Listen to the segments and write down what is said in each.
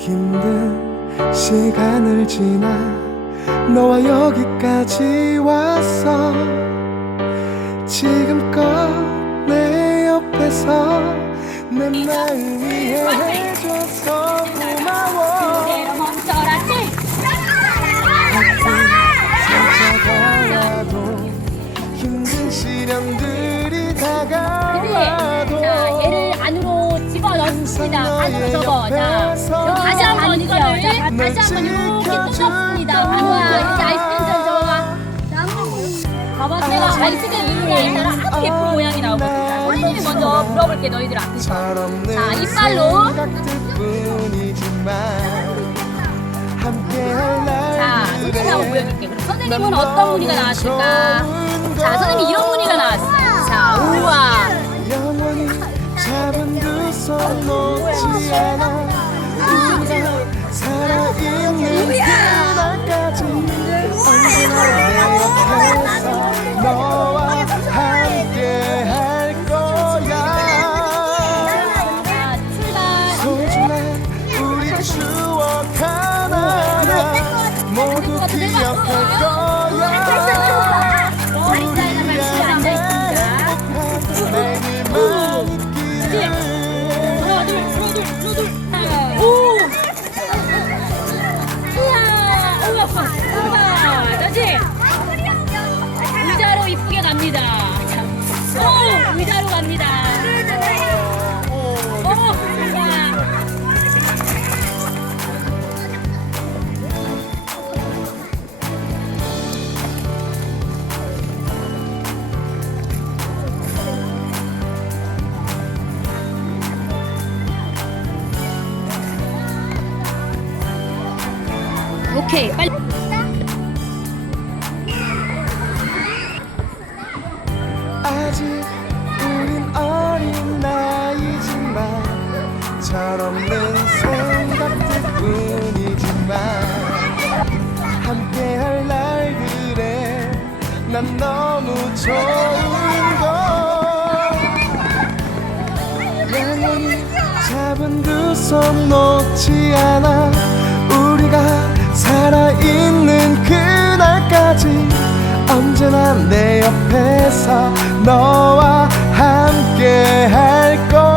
힘든 시간을 지나 너와 여기까지 왔어. 지금껏 내 옆에서 내 마음 이해해줘서 고마워. 그대로 멈춰라지. 상처더라도 힘든 시련 집어넣습니다 안으로 접어 자 여기 다시 한번 이거를 자, 다시 한번 이렇게 뜯었습니다. 안으로 이렇게 아이스크림 좀 접어봐. 봐봐 제가 아이스크림 모양에 따라 아주 예쁜 모양이 나오거든요 선생님이 먼저 물어볼게 너희들 앞에서. 철없는 자, 이빨로. 자 보여줄게 그럼 선생님은 어떤 무늬가 나왔을까? 자 선생님 이런 무늬가 나왔어요. 자 우와 난 너무 좋은 걸. 영원히 잡은 두 손 놓지 않아. 우리가 살아있는 그날까지 언제나 내 옆에서 너와 함께 할 거야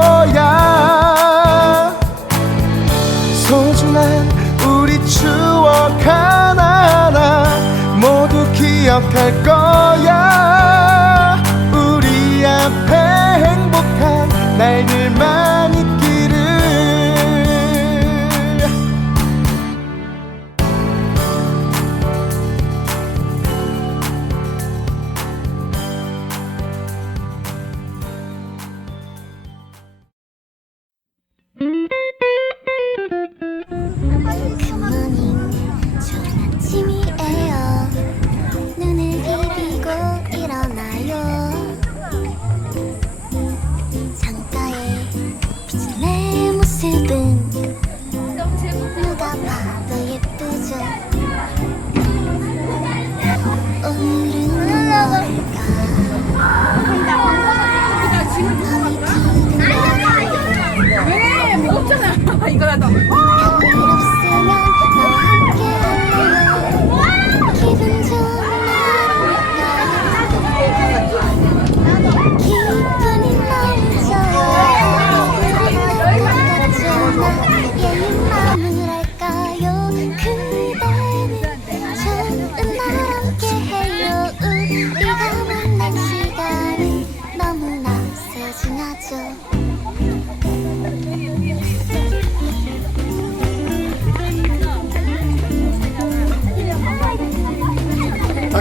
소중하죠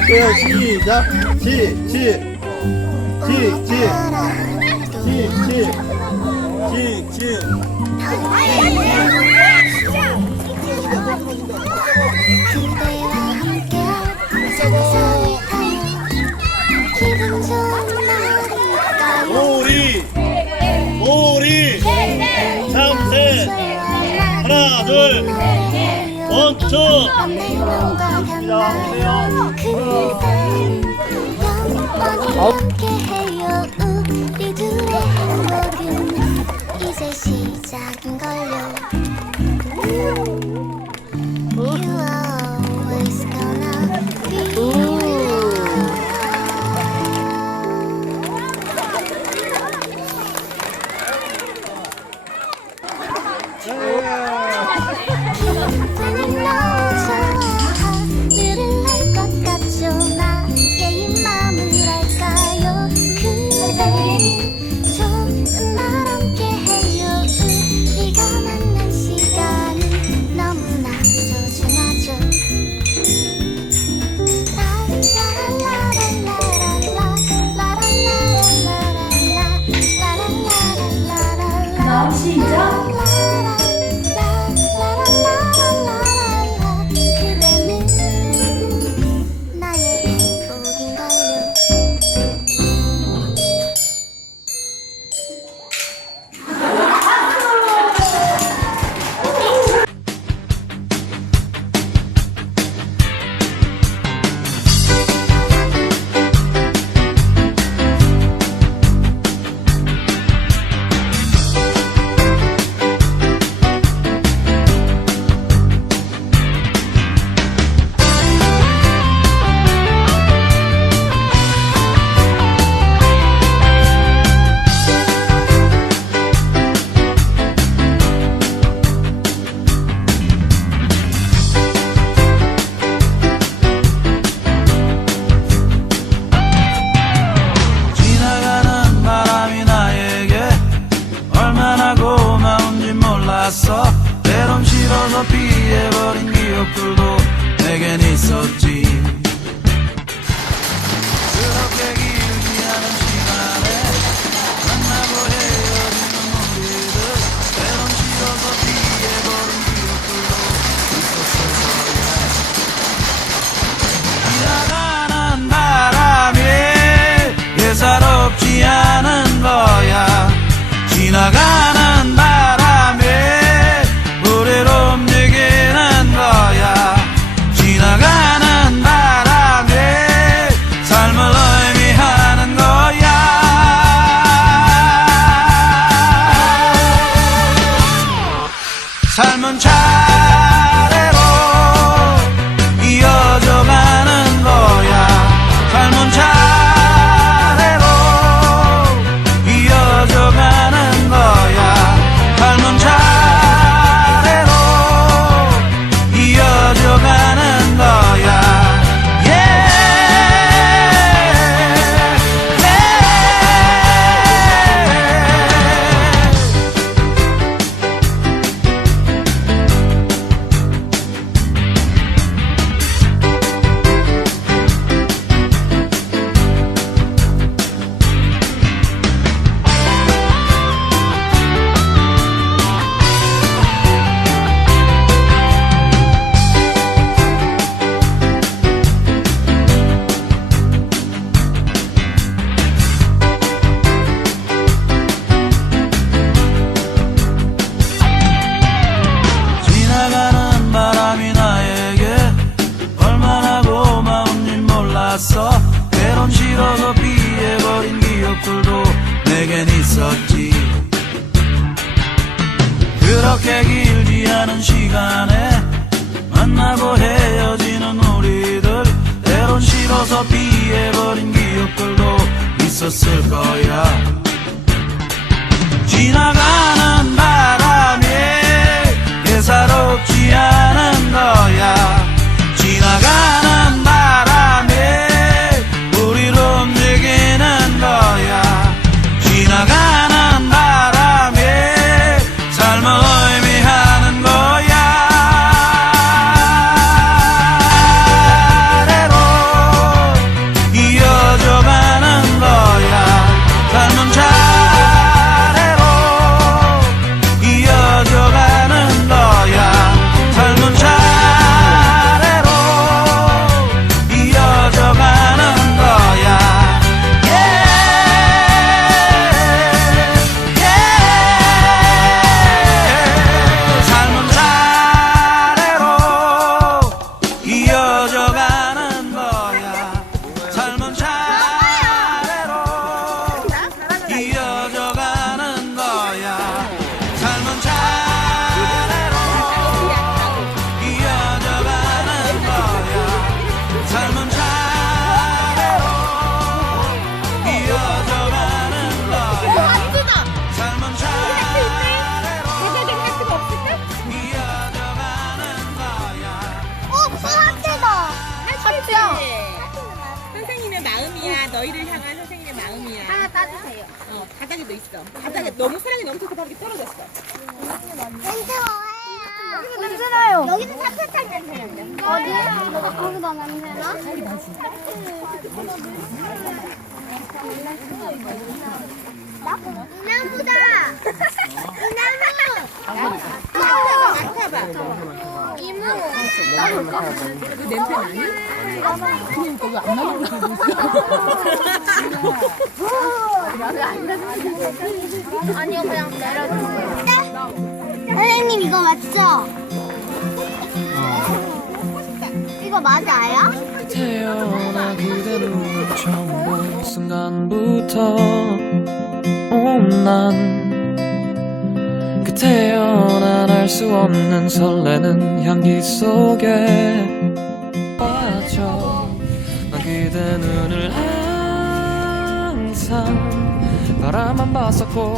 할게요. 시작. 시시. 시시. 시시. 시 행복은 이제 시작인걸요 좋은 날함 않았어 때론 싫어서 피해버린 기억들도 내겐 있었지. 그렇게 길지 않은 시간에 만나고 헤어지는 우리들. 때론 싫어서 피해버린 기억들도 있었을 거야. 수도 있어. 바닥에 너무 사랑이 넘쳐서 바닥에 떨어졌어. 냄새 뭐예요? 냄새 나요. 여기는 삼계탕 냄새 난다. 어디? 거기다 냄새 나? 이나무다. 이나무. 맡아봐. 이모. 그 냄새 나니? 그러니까 왜안 나는 아니요 그냥 내려주세요. 선생님 이거 맞죠? 이거 맞아요? 태어나 그대 눈을 처음 본 순간부터 온난 그 태어난 알 수 없는 설레는 향기 속에 봤었고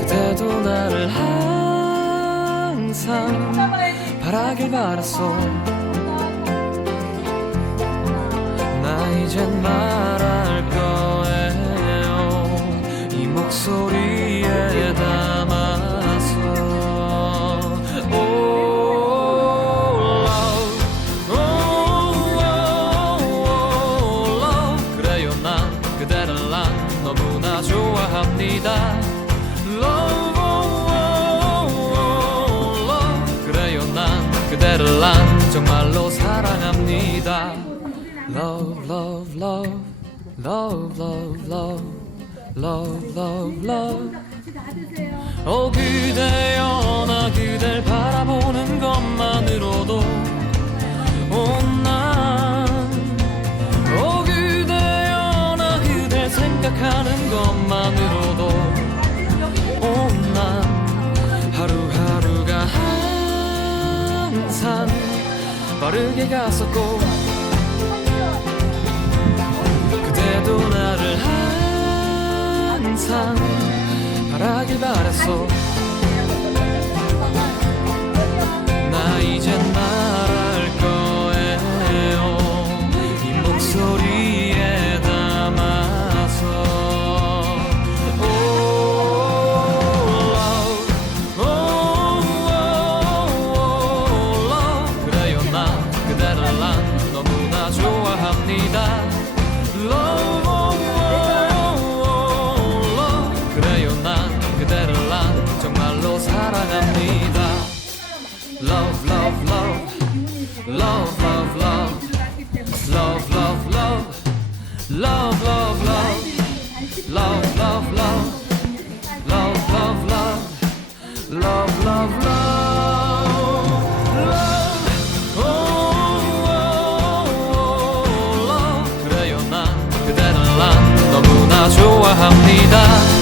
그대도 나를 항상 바라길 바랐어. 나 이젠 말할 거예요. 이 목소리 정말로 사랑합니다 Love, love, love, love, love, love, love, love, love. 오 그대여 빠르게 갔었고 그대도 나를 항상 바라길 바랬어 합니다 oh. 그래요 난 그대를 난 정말로 사랑합니다 love, love Love, love, love Love, love, love Love, love, love Love, love, love Love, love, love Love, love, love 你的